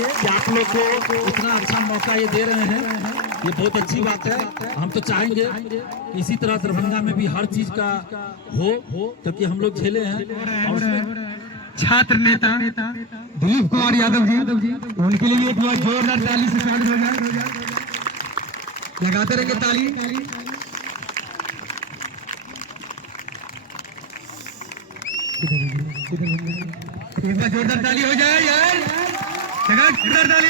कि आप लोग को इतना अच्छा मौका ये दे रहे हैं, ये बहुत अच्छी बात है। हम तो चाहेंगे कि इसी तरह दरभंगा में भी हर चीज का हो, क्योंकि हम लोग झेले हैं। और छात्र नेता दिलीप कुमार यादव जी, उनके लिए एक बार जोरदार ताली से स्वागत होगा। लगाते रहेंगे ताली। एक बार जोरदार ताली हो जाए यार, जोरदार ताली।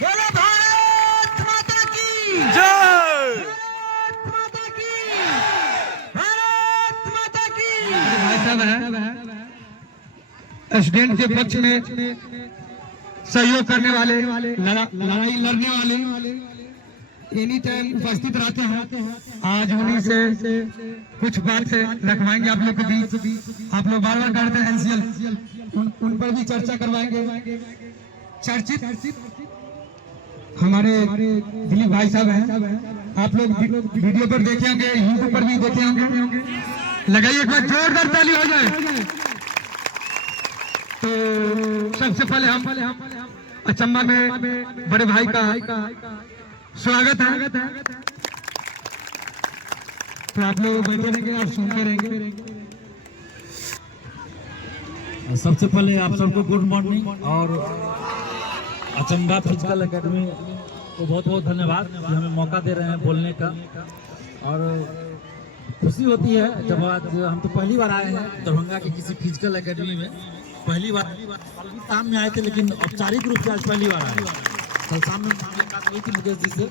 बोलो भारत माता की जय, भारत माता की, भारत माता की। भाई साहब है स्टूडेंट के पक्ष में सहयोग करने वाले, लड़ाई लड़ने वाले एनी टाइम उपस्थित रहते हैं। आज उन्हीं से कुछ बात रखवाएंगे आप लोग के बीच। आप लोग बार बार कहते हैं एनसीएल, उन पर भी चर्चा करवाएंगे। चर्चित हमारे दिलीप भाई साहब हैं, आप लोग वीडियो पर देखे होंगे, यूट्यूब पर भी देखे होंगे। लगाइए एक बार जोरदार ताली हो जाए। तो सबसे पहले हम अचंबा में बड़े भाई का स्वागत है। तो आप लोग बैठे रहेंगे और सुनते रहेंगे। सबसे पहले आप सबको गुड मॉर्निंग और अचंबा फिजिकल एकेडमी को बहुत बहुत धन्यवाद कि हमें मौका दे रहे हैं बोलने का। और खुशी होती है जब आज हम तो पहली बार आए हैं दरभंगा की किसी फिजिकल एकेडमी में। पहली बार शाम में आए थे, लेकिन औपचारिक रूप से आज पहली बार आए। कल शाम में मुलाकात हुई थी मुकेश जी से।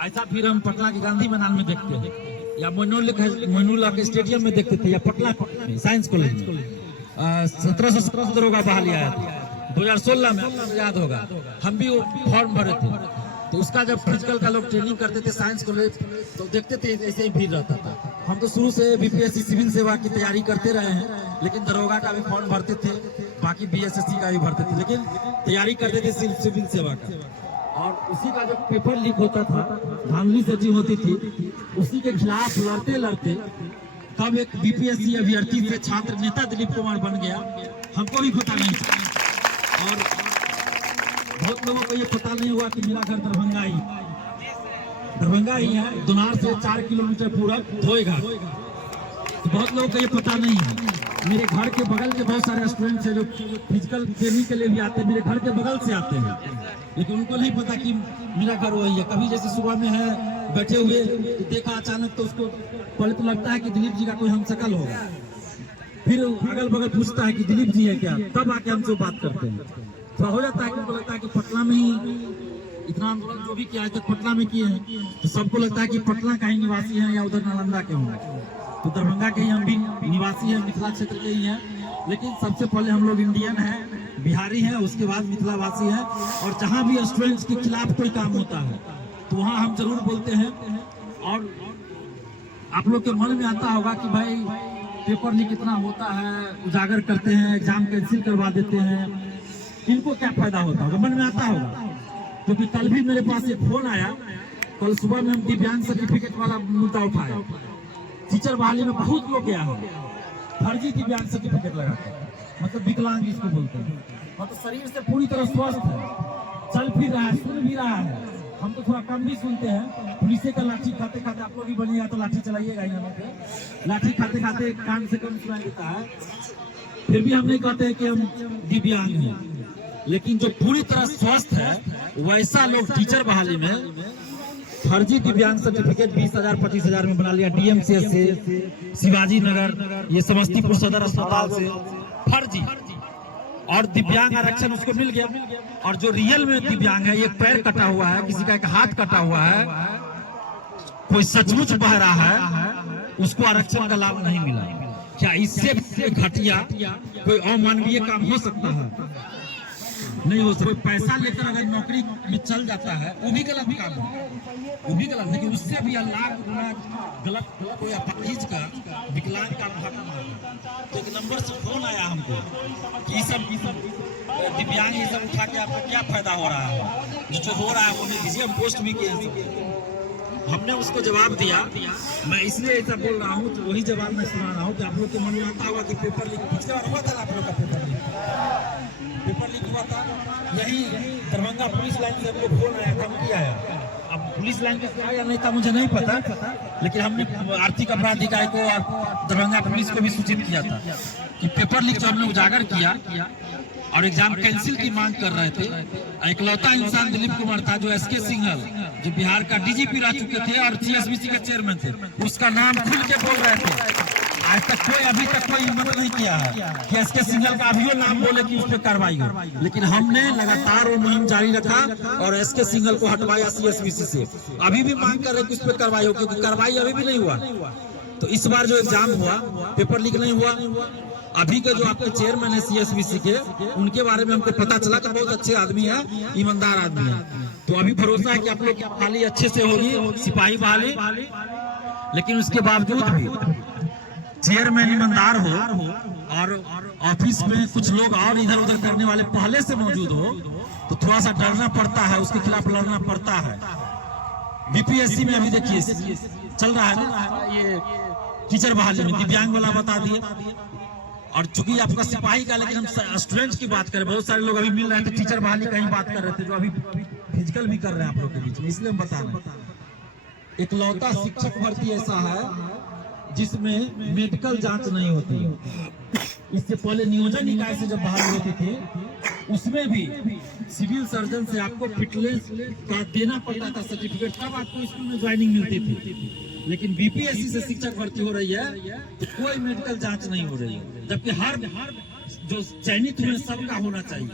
ऐसा फिर हम पटना के गांधी मैदान में देखते हैं, या मोइनुल्लाह के स्टेडियम में देखते थे, या पटना साइंस कॉलेज में 1717 दरोगा बहाली आया था 2016 में, आपको याद होगा। हम भी वो फॉर्म भरे थे, तो उसका जब फिजिकल का लोग ट्रेनिंग करते थे साइंस कॉलेज, तो देखते थे ऐसे ही भीड़ रहता था। हम तो शुरू से बीपीएससी सिविल सेवा की तैयारी करते रहे हैं, लेकिन दरोगा का भी फॉर्म भरते थे, बाकी बीएसएससी का भी भरते थे, लेकिन तैयारी करते थे सिर्फ सिविल सेवा का। और उसी का जब पेपर लीक होता था, धांधली सची होती थी, उसी के खिलाफ लड़ते लड़ते कब एक बीपीएससी अभ्यर्थी से छात्र नेता दिलीप कुमार बन गया, हमको भी पता नहीं था। और बहुत लोगों को ये पता नहीं हुआ कि मेरा घर दरभंगा ही है, दुनार से 4 किलोमीटर पूरब धोएघाट। तो बहुत लोगों को ये पता नहीं है। मेरे घर के बगल के बहुत सारे स्टूडेंट्स हैं जो फिजिकल ट्रेनिंग के लिए भी आते हैं, मेरे घर के बगल से आते हैं, लेकिन उनको नहीं पता कि मेरा घर वही है। कभी जैसे सुबह में है बैठे हुए तो देखा अचानक, तो उसको पहले तो लगता है कि दिलीप जी का कोई हमशक्ल होगा, फिर अगल बगल पूछता है कि दिलीप जी है क्या, तब आके हमसे बात करते हैं। तो हो जाता है कि उनको लगता है कि पटना में ही इतना आंदोलन जो भी किया आज तक पटना में किए हैं, तो सबको लगता है कि पटना का ही निवासी है या उधर नालंदा के होंगे। तो दरभंगा के ही हम भी निवासी हैं, मिथिला क्षेत्र के ही हैं, लेकिन सबसे पहले हम लोग इंडियन हैं, बिहारी हैं, उसके बाद मिथिलावासी हैं। और जहाँ भी स्टूडेंट्स के खिलाफ कोई काम होता है तो वहाँ हम जरूर बोलते हैं। और आप लोग के मन में आता होगा कि भाई पेपर लीक कितना होता है, उजागर करते हैं, एग्जाम कैंसिल करवा देते हैं, इनको क्या फायदा होता होगा, मन में आता होगा। क्योंकि कल भी मेरे पास एक फोन आया, कल सुबह में हम दिव्यांग सर्टिफिकेट वाला मुद्दा उठाया। टीचर बहाली में बहुत लोग गया है, फर्जी दिव्यांग सर्टिफिकेट लगाते हैं, मतलब विकलांग जिसको बोलते हैं, मतलब शरीर से पूरी तरह स्वस्थ है, चल फिर रहा है, सुन भी रहा है। हम तो थोड़ा कम भी सुनते हैं। पुलिस का लाठी खाते खाते आप लोग भी बनिएगा तो लाठी चलाइएगा ही, हमें लाठी खाते खाते कान से कम सुनाई देता है, फिर भी हम नहीं कहते हैं कि हम दिव्यांग हैं। लेकिन जो पूरी तरह स्वस्थ है वैसा लोग टीचर बहाली में फर्जी दिव्यांग सर्टिफिकेट 20,000 25,000 में बना लिया। डीएमसीएस से, शिवाजी नगर, ये समस्तीपुर सदर अस्पताल से फर्जी, और दिव्यांग आरक्षण उसको मिल गया। और जो रियल में दिव्यांग है, एक पैर कटा हुआ है, किसी का एक हाथ कटा हुआ है, कोई सचमुच बह रहा है, उसको आरक्षण का लाभ नहीं मिला। क्या इससे घटिया कोई अमानवीय काम हो सकता है? नहीं हो सकता। पैसा लेकर अगर नौकरी में चल जाता है वो भी गलत काम है, वो भी गलत, लेकिन उससे भी लाख गुना गलत कोई अपाहिज का विकलांग का हक है। तो एक नंबर से फोन आया हमको कि ये सब दिव्यांग ये सब उठा के आपको क्या फायदा हो रहा है, जो हो रहा है वो नहीं कीजिए। हम पोस्ट भी किए हैं, हमने उसको जवाब दिया। मैं इसलिए ऐसा बोल रहा हूँ, तो वही जवाब मैं सुना रहा हूँ कि आप लोग के मन में आता होगा कि पेपर लीक पिछले बार हुआ था, आप लोग का पेपर पेपर लीक हुआ था, यही दरभंगा पुलिस लाइन से हमको फोन आया, धमकी आया। अब पुलिस लाइन से आया नहीं था मुझे नहीं पता, लेकिन हमने आर्थिक अपराध इकाई को और दरभंगा पुलिस को भी सूचित किया था कि पेपर लीक जो हमने उजागर किया और एग्जाम कैंसिल की मांग कर रहे थे। इकलौता इंसान दिलीप कुमार था जो एसके सिंघल, जो बिहार का डीजीपी रह चुके थे और सीएसबीसी के चेयरमैन थे, उसका नाम खुल के बोल रहे थे। आज तक अभी तक कोई हिम्मत नहीं किया है कि एसके सिंघल का अभी नाम बोले कि उस पर कार्रवाई हो, लेकिन हमने लगातार वो मुहिम जारी रखा और एसके सिंघल को हटवाया सीएसबीसी से। अभी भी मांग कर रहे कि उस पर कार्रवाई हो, क्योंकि कार्रवाई अभी भी नहीं हुआ। तो इस बार जो एग्जाम हुआ, पेपर लीक नहीं हुआ। अभी के जो आपके चेयरमैन है सीएसबीसी के, उनके बारे में हमको पता चला कि बहुत अच्छे आदमी है, ईमानदार आदमी है। तो अभी भरोसा है कि आप लोग की बहाली अच्छे से होगी, सिपाही बहाली। लेकिन उसके बावजूद भी चेयरमैन ईमानदार हो और ऑफिस में कुछ लोग और इधर उधर करने वाले पहले से मौजूद हो, तो थोड़ा सा डरना पड़ता है, उसके खिलाफ लड़ना पड़ता है। बीपीएससी में अभी देखिए चल रहा है ना, ये टीचर बहाली में दिव्यांग वाला बता दिए। और चूंकि आपका सिपाही का, लेकिन हम स्टूडेंट्स की बात करें, बहुत सारे लोग अभी मिल रहे थे, टीचर बहाली का ही बात कर रहे थे, जो अभी फिजिकल भी कर रहे हैं आप लोग के बीच में, इसलिए हम बता रहे हैं। इकलौता शिक्षक भर्ती ऐसा है जिसमें मेडिकल जांच नहीं होती है। इससे पहले नियोजन निकाय से जब बहाली होते थे, उसमें भी सिविल सर्जन से आपको फिटनेस का देना पड़ता था सर्टिफिकेट, तब आपको स्कूल में ज्वाइनिंग मिलती थी। लेकिन बीपीएससी से शिक्षक भर्ती हो रही है तो कोई मेडिकल जांच नहीं हो रही है, जबकि हर जो चयनित हुए सबका होना चाहिए।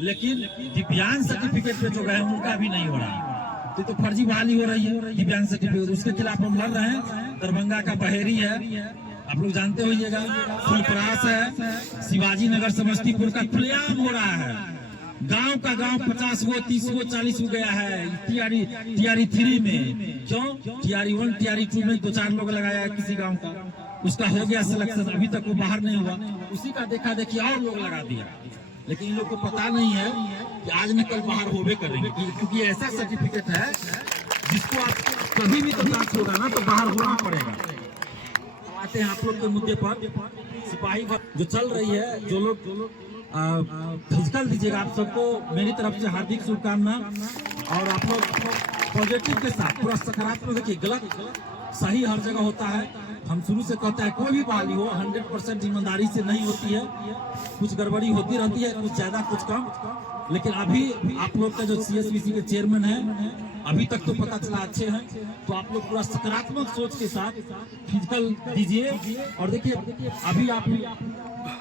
लेकिन दिव्यांग सर्टिफिकेट पे जो गए उनका भी नहीं हो रहा है, तो फर्जी बहाली हो रही है दिव्यांग सर्टिफिकेट। उसके खिलाफ हम लड़ रहे हैं। दरभंगा का बहेरी है, आप लोग जानते होइएगा, फुलपरास है, शिवाजी नगर समस्तीपुर का खुलेआम हो रहा है। गांव का गांव 50 गो 30 गो 40 हो गया है टीआरई 3 में। क्यों? टीआरई 1 टीआरई 2 में 2-4 लोग लगाया है किसी गांव का, उसका हो गया सिलेक्शन, अभी तक वो बाहर नहीं हुआ। उसी का देखा देखी और लोग लगा दिया, लेकिन इन लोग को पता नहीं है कि आज न कल बाहर होवे करेंगे, क्योंकि ऐसा सर्टिफिकेट है जिसको आप कभी भी तो जांच होगा ना, तो बाहर होना पड़ेगा। आते हैं आप लोग के मुद्दे पर, सिपाही जो चल रही है, जो लोग फिजिकल दीजिएगा, आप सबको मेरी तरफ से हार्दिक शुभकामना। और आप लोग पॉजिटिव के साथ पूरा सकारात्मक, देखिए गलत सही हर जगह होता है। हम शुरू से कहते हैं कोई भी बहाली हो 100% ईमानदारी से नहीं होती है, कुछ गड़बड़ी होती रहती है, कुछ ज्यादा कुछ कम। लेकिन अभी आप लोग का जो सीएसबीसी के चेयरमैन है, अभी तक तो पता चला अच्छे हैं, तो आप लोग पूरा सकारात्मक सोच के साथ फिजिकल दीजिए। और देखिए अभी आप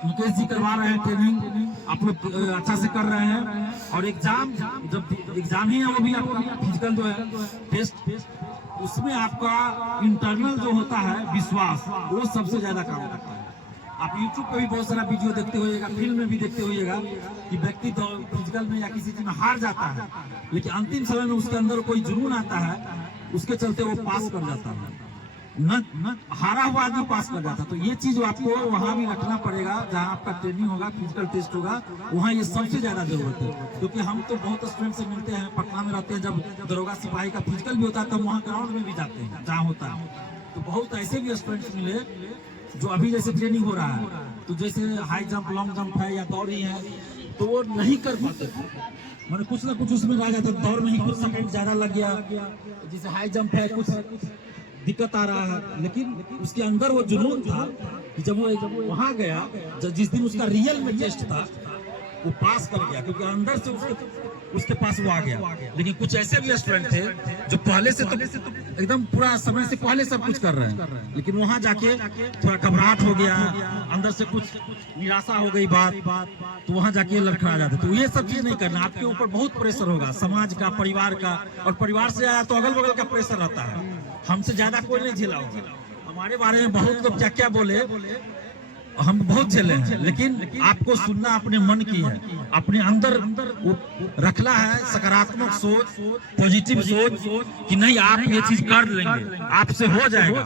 मुकेश जी करवा रहे हैं ट्रेनिंग, आप लोग अच्छा से कर रहे हैं। और एग्जाम, जब एग्जाम ही है वो भी आपका फिजिकल जो है टेस्ट, उसमें आपका इंटरनल जो होता है विश्वास, वो सबसे ज्यादा काम करता है। आप YouTube पे भी बहुत सारा वीडियो देखते होइएगा, फिल्म में भी देखते होइएगा कि व्यक्ति तो फिजिकल में या किसी चीज में हार जाता है, लेकिन अंतिम समय में उसके अंदर कोई जुनून आता है, उसके चलते वो पास कर जाता है। न हारा हुआ आदमी पास कर जाता है। तो ये चीज आपको वहाँ भी रखना पड़ेगा, जहाँ आपका ट्रेनिंग होगा, फिजिकल टेस्ट होगा, वहाँ ये सबसे ज्यादा जरूरत है। क्योंकि हम तो बहुत स्टूडेंट से मिलते हैं, पटना में रहते हैं, जब दरोगा सिपाही का फिजिकल भी होता है तब वहाँ ग्राउंड में भी जाते हैं जहाँ होता है। तो बहुत ऐसे भी स्टूडेंट्स मिले जो अभी जैसे ट्रेनिंग हो रहा है, तो जैसे हाई जंप, लॉन्ग जंप है या दौड़ ही है, तो वो नहीं कर पाते थे, मैंने कुछ ना कुछ उसमें रह जाता, दौड़ में ही कुछ सेकंड ज्यादा लग गया। जैसे हाई जंप है, कुछ दिक्कत आ रहा है, लेकिन उसके अंदर वो जुनून था कि जब वो वहां गया, जिस दिन उसका रियल में टेस्ट था, वो पास कर गया, क्योंकि अंदर से उसके पास वो आ गया। लेकिन कुछ ऐसे भी स्टूडेंट थे जो पहले से तो एकदम पूरा समय से पहले सब कुछ कर रहे हैं, लेकिन वहां जाके थोड़ा घबराहट हो गया, अंदर से कुछ निराशा हो गई बात, तो वहां जाके लड़खड़ा जाते। तो ये सब चीज नहीं करना, आपके ऊपर बहुत प्रेशर होगा, समाज का, परिवार का, और परिवार से आया तो अगल बगल का प्रेशर रहता है। हमसे ज्यादा कोई नहीं झेला होगा, हमारे बारे में बहुत लोग क्या क्या बोले, हम बहुत झेले हैं, लेकिन आपको सुनना अपने मन की है, अपने अंदर रखना है सकारात्मक सोच, पॉजिटिव सोच कि नहीं आप ये चीज कर लेंगे, आपसे हो जाएगा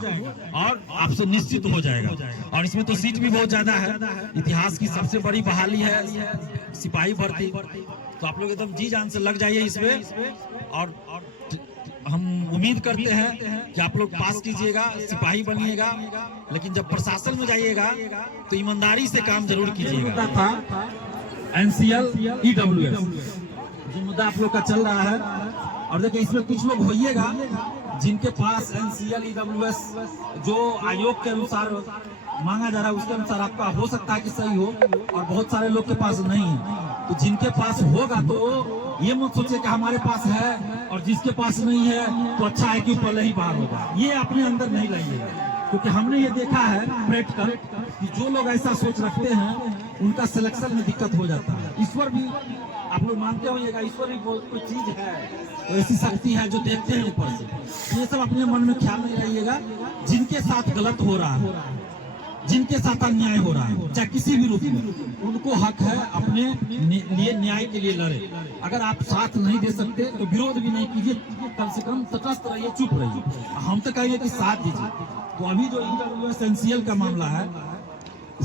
और आपसे निश्चित हो जाएगा। और इसमें तो सीट भी बहुत ज्यादा है, इतिहास की सबसे बड़ी बहाली है सिपाही भर्ती, तो आप लोग एकदम जी जान से लग जाइए इसमें। और हम उम्मीद करते हैं कि आप लोग पास कीजिएगा, सिपाही बनिएगा, लेकिन जब प्रशासन में जाइएगा तो ईमानदारी से काम जरूर कीजिएगा। एनसीएल ईडब्ल्यूएस, जो मुद्दा आप लोग का चल रहा है। और देखिए इसमें कुछ लोग होइएगा जिनके पास एनसीएल ईडब्ल्यूएस जो आयोग के अनुसार मांगा जा रहा है उसके अनुसार आपका हो सकता है कि सही हो, और बहुत सारे लोग के पास नहीं है। तो जिनके पास होगा तो ये मत सोचे कि हमारे पास है, और जिसके पास नहीं है तो अच्छा है कि पहले ही बाहर होगा, ये अपने अंदर नहीं लाइएगा। क्योंकि हमने ये देखा है प्रैक्टिकल कि जो लोग ऐसा सोच रखते हैं उनका सिलेक्शन में दिक्कत हो जाता है। ईश्वर भी आप लोग मानते होइएगा, ईश्वर भी बहुत कोई चीज है, ऐसी शक्ति है जो देखते हैं ऊपर से। ये सब अपने मन में ख्याल नहीं रहिएगा। जिनके साथ गलत हो रहा है, जिनके साथ अन्याय हो रहा है, चाहे किसी भी रूप में, उनको हक है अपने लिए न्याय के लिए लड़े। अगर आप साथ नहीं दे सकते तो विरोध भी नहीं कीजिए, कम से कम तटस्थ रहिए, चुप रहिए। हम तो कहेंगे कि साथ दीजिए। तो अभी जो ईडब्ल्यूएस एनसीएल का मामला है,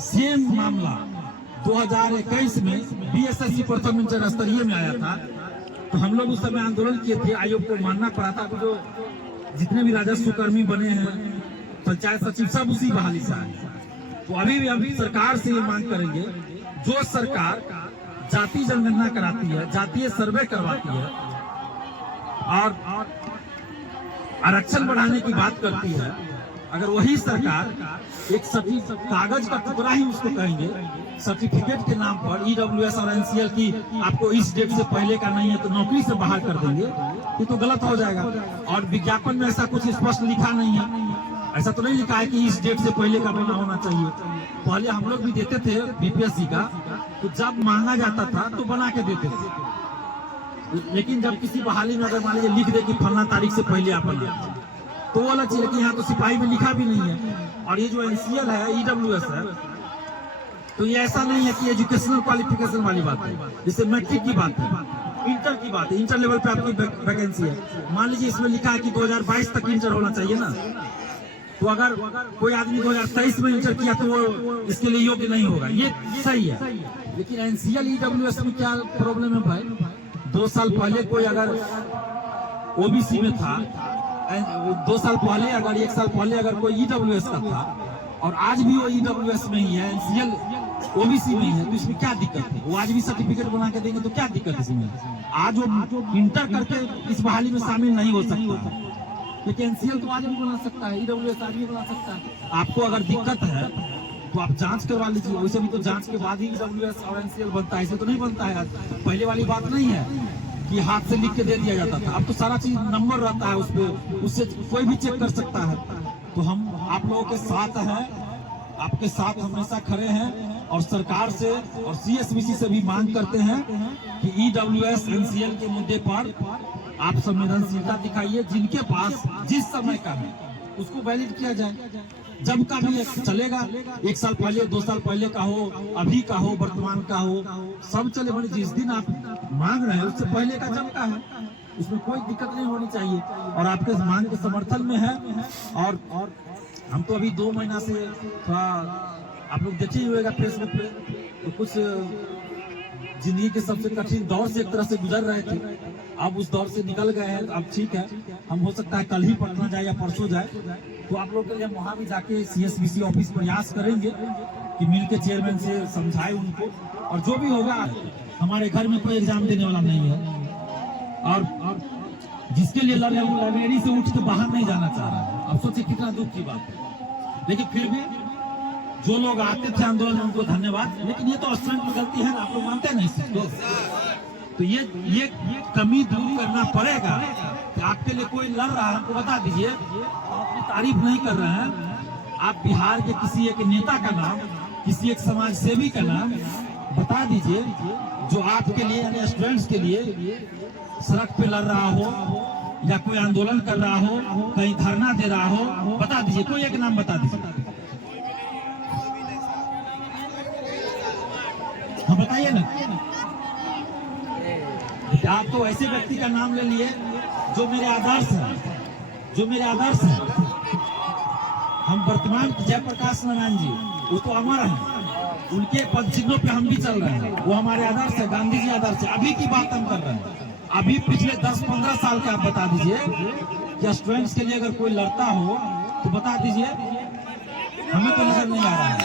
सेम मामला 2021 में बीएसएससी प्रथम इंटर स्तरीय में आया था। तो हम लोग उस समय आंदोलन किए थे, आयोग को मानना पड़ा था कि जो जितने भी राजस्व कर्मी बने हैं, पंचायत सचिव, सब उसी बहाली से आए। तो अभी भी हम सरकार से ये मांग करेंगे, जो सरकार जाति जनगणना कराती है, जातीय सर्वे करवाती है और आरक्षण बढ़ाने की बात करती है, अगर वही सरकार एक कागज का टुकड़ा ही उसको कहेंगे सर्टिफिकेट के नाम पर ईडब्ल्यूएस और एनसीएल की आपको इस डेट से पहले का नहीं है तो नौकरी से बाहर कर देंगे, ये तो गलत हो जाएगा। और विज्ञापन में ऐसा कुछ स्पष्ट लिखा नहीं है, ऐसा तो नहीं लिखा है कि इस डेट से पहले का बना होना चाहिए। पहले हम लोग भी देते थे बीपीएससी का, तो जब मांगा जाता था तो बना के देते थे। लेकिन जब किसी बहाली में अगर मान लीजिए लिख दे कि फलना तारीख से पहले आप बना, तो वो अलग चीज। लेकिन यहाँ तो सिपाही में लिखा भी नहीं है। और ये जो एनसीएल है, ईडब्ल्यूएस है, तो ये ऐसा नहीं है कि एजुकेशनल क्वालिफिकेशन वाली बात है, जैसे मैट्रिक की बात है, इंटर की बात है, इंटर लेवल पे आपकी वैकेंसी है। मान लीजिए इसमें लिखा है कि 2022 तक इंटर होना चाहिए ना, तो अगर कोई आदमी 2023 में इंटर किया तो वो इसके लिए योग्य नहीं होगा, ये सही है। लेकिन एनसीएल ईडब्ल्यूएस में क्या प्रॉब्लम है भाई? 2 साल पहले कोई अगर ओबीसी में था, 2 साल पहले अगर 1 साल पहले अगर कोई ईडब्ल्यूएस का था, और आज भी वो ईडब्ल्यूएस में ही है, एनसीएल ओबीसी में ही है, तो इसमें क्या दिक्कत है? वो आज भी सर्टिफिकेट बना के देंगे तो क्या दिक्कत है इसमें? आज वो इंटर करके इस बहाली में शामिल नहीं हो सकता, लेकिन एनसीएल तो आज भी बना सकता है, ईडब्ल्यूएस आज भी बना सकता है। आपको अगर दिक्कत है तो आप जांच करवा लीजिए। वैसे भी तो जांच के बाद ही ईडब्ल्यूएस और एनसीएल बनता है, ऐसे तो नहीं बनता है। पहले वाली बात नहीं है कि हाथ से लिख के दे दिया जाता था, अब तो सारा चीज नंबर रहता है उस पर, उससे कोई भी चेक कर सकता है। तो हम आप लोगों के साथ हैं, आपके साथ हमेशा खड़े हैं, और सरकार से और सीएसबीसी से भी मांग करते हैं कि ईडब्ल्यूएस एनसीएल के मुद्दे पर आप संवेदनशीलता दिखाइए। जिनके पास जिस समय का है उसको वैलिड किया जाए, जब का भी चलेगा, 1 साल पहले 2 साल पहले का हो, अभी का हो, वर्तमान का हो, सब चले। बड़े जिस दिन आप मांग रहे हैं उससे पहले का जब का है, उसमें कोई दिक्कत नहीं होनी चाहिए, और आपके मांग के समर्थन में है। और हम तो अभी 2 महीना से थोड़ा आप लोग देखे ही होगा फेसबुक पे, तो कुछ जिंदगी के सबसे कठिन दौर से एक तरह से गुजर रहे थे, अब उस दौर से निकल गए हैं। अब ठीक है, हम हो सकता है कल ही पटना जाए या परसों जाए, तो आप लोग के लिए वहां भी जाके सीएसबीसी ऑफिस प्रयास करेंगे कि मिल के चेयरमैन से समझाए उनको, और जो भी होगा, हमारे घर में कोई एग्जाम देने वाला नहीं है, और जिसके लिए लड़ रहे हैं वो लाइब्रेरी से उठ के बाहर नहीं जाना चाह रहा है। अब सोचिए कितना दुख की बात है। लेकिन फिर भी जो लोग आते थे आंदोलन में उनको धन्यवाद। लेकिन ये तो स्टूडेंट की गलती है ना, आप लोग मानते नहीं इसको? तो ये कमी दूर करना पड़ेगा कि आपके लिए कोई लड़ रहा है, हमको बता दीजिए। अपनी तारीफ नहीं कर रहे हैं आप, बिहार के किसी एक नेता का नाम, किसी एक समाज सेवी का नाम बता दीजिए जो आपके लिए यानी स्टूडेंट्स के लिए सड़क पे लड़ रहा हो या कोई आंदोलन कर रहा हो, कहीं धरना दे रहा हो, बता दीजिए, कोई एक नाम बता दीजिए। हाँ बताइए ना। आप तो ऐसे व्यक्ति का नाम ले लिए जो मेरे आदर्श है, जो मेरे आदर्श है। हम वर्तमान जयप्रकाश नारायण जी, वो तो अमर हैं, उनके पद चिन्हों पे हम भी चल रहे हैं, वो हमारे आदर्श है, गांधी जी आदर्श है। अभी की बात हम कर रहे हैं, अभी पिछले 10-15 साल के आप बता दीजिए कि स्टूडेंट्स के लिए अगर कोई लड़ता हो तो बता दीजिए, हमें तो नजर नहीं आ रहा है,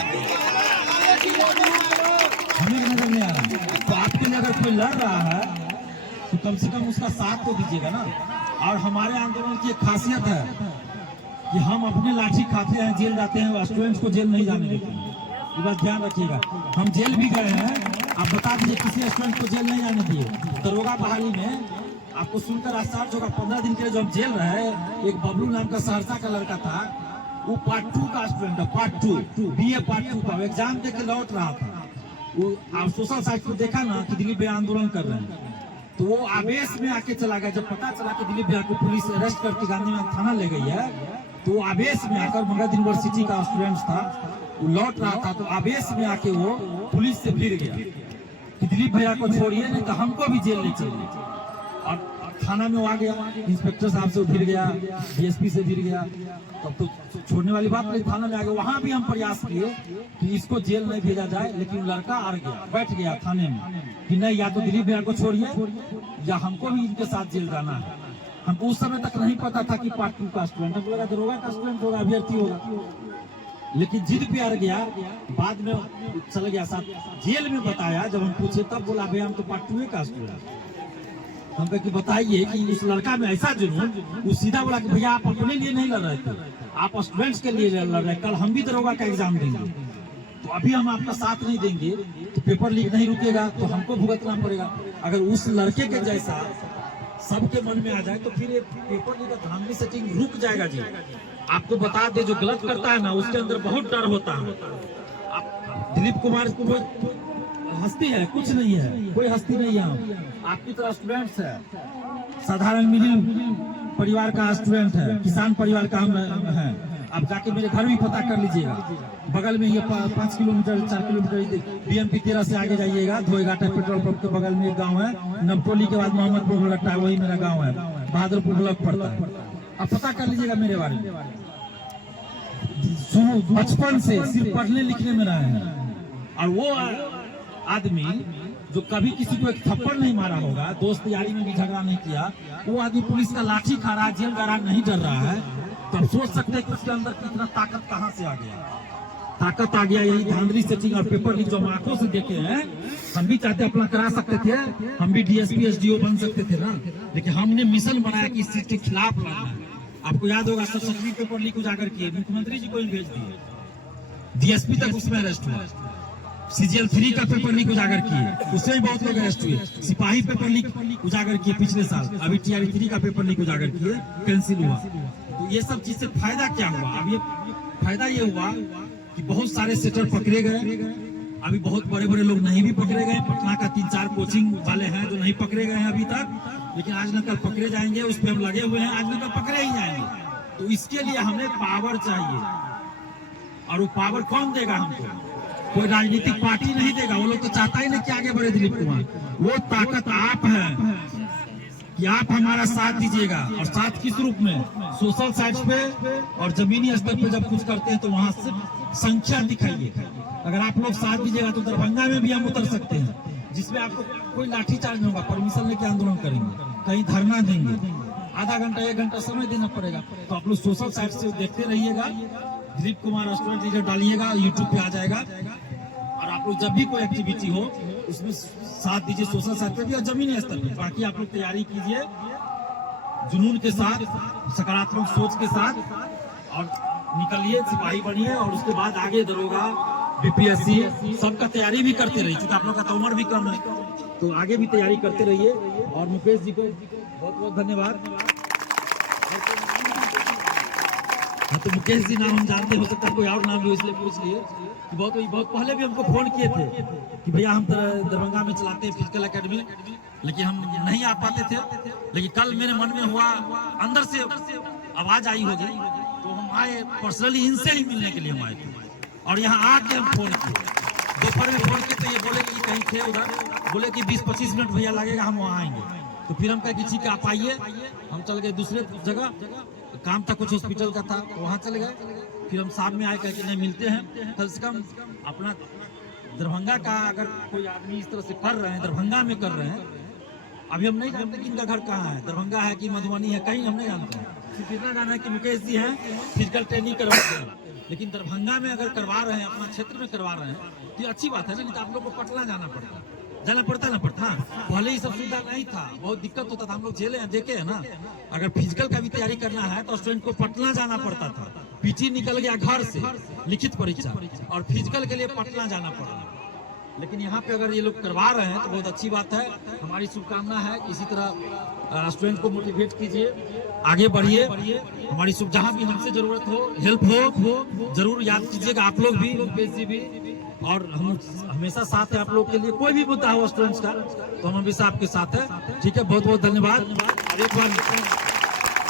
हमें नजर नहीं आ रहा है। तो कोई लड़ रहा है तो कम से कम उसका साथ तो दीजिएगा ना। और हमारे आंदोलन की एक खासियत है कि हम अपने लाठी खाते हैं, जेल जाते हैं, स्टूडेंट्स को जेल नहीं जाने देते हैं। ये बात ध्यान रखिएगा। हम जेल भी गए हैं, आप बता दीजिए किसी स्टूडेंट को जेल नहीं जाने दिए। दरोगा बहाली में आपको सुनकर आश्चर्य होगा, 15 दिन के लिए जो हम जेल रहे, एक बबलू नाम का सहरसा का लड़का था, वो पार्ट 2 का स्टूडेंट है, पार्ट 2 BA पार्ट 2 का एग्जाम दे के लौट रहा था। वो आप सोशल साइट पर देखा ना कि दिलीप भैया आंदोलन कर रहे हैं, तो वो आवेश में आके चला गया। जब पता चला कि दिलीप भैया को पुलिस अरेस्ट करके गांधी मैदान थाना ले गई है, तो वो आवेश में आकर, मगध यूनिवर्सिटी का स्टूडेंट था, वो लौट रहा था, तो आवेश में आके वो पुलिस से भिड़ गया कि दिलीप भैया को छोड़िए नहीं तो हमको भी जेल ले चलिए। और थाना में वो आ गया, इंस्पेक्टर साहब से भिड़ गया, DSP से भिड़ गया, तब तो छोड़ने वाली बात नहीं, थाना में आ गया। वहां भी हम प्रयास किए कि इसको जेल नहीं भेजा जाए, लेकिन लड़का आ गया, बैठ गया थाने में कि नहीं, या तो दिलीप भैया को छोड़िए या हमको भी इनके साथ जेल जाना है। हमको उस समय तक नहीं पता था कि पार्ट 2 का स्टूडेंट, हमको लगा दरोगा का स्टूडेंट होगा, अभ्यर्थी होगा, लेकिन जिद पे अड़ गया। बाद में चल गया साथ जेल में, बताया जब हम पूछे तब बोला भैया हम तो पार्ट 2 का स्टूडेंट। हम कहे कि बताइए कि उस लड़का में ऐसा जुनून, वो सीधा बोला कि भैया आप अपने लिए नहीं लड़ रहे थे, आप स्टूडेंट्स के लिए लड़ रहे, कल हम भी दरोगा का एग्जाम देंगे, तो अभी हम आपका साथ नहीं देंगे तो पेपर लीक नहीं रुकेगा, तो हमको भुगतना पड़ेगा। अगर उस लड़के के जैसा सबके मन में आ जाए तो फिर ये पेपर लीक का धांधली सेटिंग रुक जाएगा जी। आपको बता दे, जो गलत करता है ना उसके अंदर बहुत डर होता है। दिलीप कुमार को हस्ती है, कुछ नहीं है, कोई हस्ती नहीं है। आपकी तरह स्टूडेंट्स है, साधारण मिडिल परिवार का स्टूडेंट है, किसान परिवार का हम हैं। आप जाके मेरे घर भी पता कर लीजिएगा, बगल में ये 5 किलोमीटर 4 किलोमीटर BMP 13 से आगे जाइएगा, धोएघाटा पेट्रोल पंप के बगल में एक गाँव है, नवटोली के बाद मोहम्मदपुर लगता है, वही मेरा गाँव है, बहादुरपुर ब्लॉक पड़ता है। आप पता कर लीजिएगा मेरे बारे में। बचपन से सिर्फ पढ़ने लिखने में रहे हैं। और वो आदमी जो कभी किसी को एक थप्पड़ नहीं मारा होगा, दोस्त यारी में भी झगड़ा नहीं किया, वो आदमी पुलिस का लाठी खा रहा है, जेल जा रहा नहीं डर रहा है, तो आप सोच सकते हैं कि उसके अंदर कितना ताकत कहां से आ गया। ताकत आ गया यही धांधली सेटिंग और पेपर लीक जो हम आंखों से देखे हैं। हम भी चाहते अपना करा सकते थे, हम भी DSP SDO बन सकते थे ना, लेकिन हमने मिशन बनाया कि इस चीज के खिलाफ लड़ना है। आपको याद होगा सभी पेपर लीक उजागर किए, मुख्यमंत्री जी को ही भेज दिए, DSP तक उसमें अरेस्ट हुआ। CGL 3 का पेपर लीक उजागर किए, उससे भी बहुत लोग अरेस्ट हुए। सिपाही पेपर लीक उजागर किए पिछले साल, अभी TRE 3 का पेपर लीक उजागर किए, कैंसिल हुआ। तो ये सब चीज से फायदा क्या हुआ? अब ये फायदा ये हुआ कि बहुत सारे सेटर पकड़े गए, अभी बहुत बड़े बड़े लोग नहीं भी पकड़े गए। पटना का 3-4 कोचिंग वाले हैं जो नहीं पकड़े गए हैं अभी तक, लेकिन आज न कल पकड़े जाएंगे, उस पर हम लगे हुए हैं, आज न कल पकड़े ही जाएंगे। तो इसके लिए हमें पावर चाहिए, और वो पावर कौन देगा हमको? कोई राजनीतिक पार्टी नहीं देगा। वो लोग तो चाहता ही नहीं कि आगे बढ़े दिलीप कुमार। वो ताकत आप है कि आप हमारा साथ दीजिएगा, और साथ किस रूप में? सोशल साइट्स पे और जमीनी स्तर पे जब कुछ करते हैं तो वहां से संख्या दिखाइए। अगर आप लोग साथ दीजिएगा तो दरभंगा में भी हम उतर सकते हैं, जिसमें आपको कोई लाठीचार्ज नहीं होगा, परमिशन लेके आंदोलन करेंगे, कहीं धरना देंगे, आधा घंटा 1 घंटा समय देना पड़ेगा। तो आप लोग सोशल साइट से देखते रहिएगा, दिलीप कुमार स्टूडेंट लीडर डालिएगा, यूट्यूब पे आ जाएगा। और आप लोग जब भी कोई एक्टिविटी हो उसमें साथ दीजिए, सोशल साइट पे भी और जमीनी स्तर पे। बाकी आप लोग तैयारी कीजिए जुनून के साथ, सकारात्मक सोच के साथ, और निकलिए, सिपाही बनिए, और उसके बाद आगे दरोगा, BPSC सबका तैयारी भी करते रहिए, क्योंकि आप लोग का तो उम्र भी कम है, तो आगे भी तैयारी करते रहिए। और मुकेश जी को बहुत बहुत धन्यवाद। हाँ, तो मुकेश जी नाम हम जानते, हो सकता है कोई और नाम भी, इसलिए पूछ लिए कि बहुत पहले भी हमको फोन किए थे कि भैया हम दरभंगा में चलाते हैं फिजिकल एकेडमी, लेकिन हम नहीं आ पाते थे। लेकिन कल मेरे मन में हुआ, अंदर से आवाज आई होगी, तो हम आए, पर्सनली इनसे ही मिलने के लिए हम आए थे। और यहाँ आके हम फोन किए, दोपहर में फोन किए, तो ये बोले कि कहीं थे उधर, बोले कि 20-25 मिनट भैया लगेगा, हम वहाँ आएंगे। तो फिर हम कहे कि ठीक है आप आइए। हम चल गए दूसरे जगह, काम था कुछ हॉस्पिटल का था, तो वहाँ चले गए। फिर हम शाम में आए, कहे कि नहीं मिलते हैं, कम से कम अपना दरभंगा का अगर कोई आदमी इस तरह से कर रहे हैं, दरभंगा में कर रहे हैं। अभी हम नहीं जानते कि इनका घर कहाँ है, दरभंगा है कि मधुबनी है, कहीं हम नहीं जानते हैं। सिर्फ इतना जाना है कि मुकेश जी हैं, फिजिकल ट्रेनिंग करवाते हैं। लेकिन दरभंगा में अगर करवा रहे हैं, अपना क्षेत्र में करवा रहे हैं, तो ये अच्छी बात है। नहीं तो आप लोग को पटना जाना पड़ता है, जाना पड़ता पहले ये सब सुविधा नहीं था, बहुत दिक्कत होता था। हम लोग झेले हैं, देखे हैं ना। अगर फिजिकल का भी तैयारी करना है तो स्टूडेंट को पटना जाना पड़ता था। पीटी निकल गया घर से लिखित परीक्षा, और फिजिकल के लिए पटना जाना पड़ा। लेकिन यहाँ पे अगर ये लोग करवा रहे हैं तो बहुत अच्छी बात है। हमारी शुभकामना है कि इसी तरह स्टूडेंट को मोटिवेट कीजिए, आगे बढ़िए। हमारी शुभ, जहाँ भी हमसे जरूरत हो, हेल्प हो, जरूर याद कीजिएगा आप लोग भी, लोकेश जी भी। और हम हमेशा साथ है आप लोग के लिए। कोई भी मुद्दा हो स्टूडेंट्स का तो हम हमेशा आपके साथ है। ठीक है, बहुत बहुत धन्यवाद। और एक बार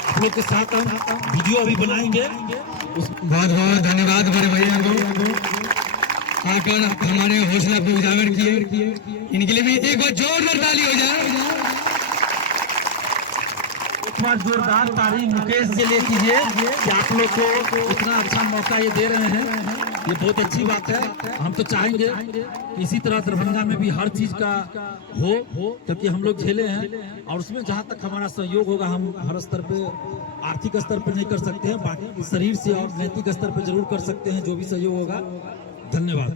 आप लोग के साथ हम वीडियो अभी बनाएंगे। बहुत बहुत धन्यवाद बड़े भैया को आकर हमारे हौसला को उजागर किए। इनके लिए भी एक बार जोरदार ताली हो जाए। एक बार जोरदार ताली मुकेश के लिए कीजिए कि आप लोग को इतना अच्छा मौका ये दे रहे हैं। ये बहुत अच्छी बात है। हम तो चाहेंगे कि इसी तरह दरभंगा में भी हर चीज का हो, क्योंकि हम लोग झेले हैं। और उसमें जहाँ तक हमारा सहयोग होगा, हम हर स्तर पे, आर्थिक स्तर पे नहीं कर सकते हैं, बाकी शरीर से और नैतिक स्तर पे जरूर कर सकते हैं जो भी सहयोग होगा। धन्यवाद।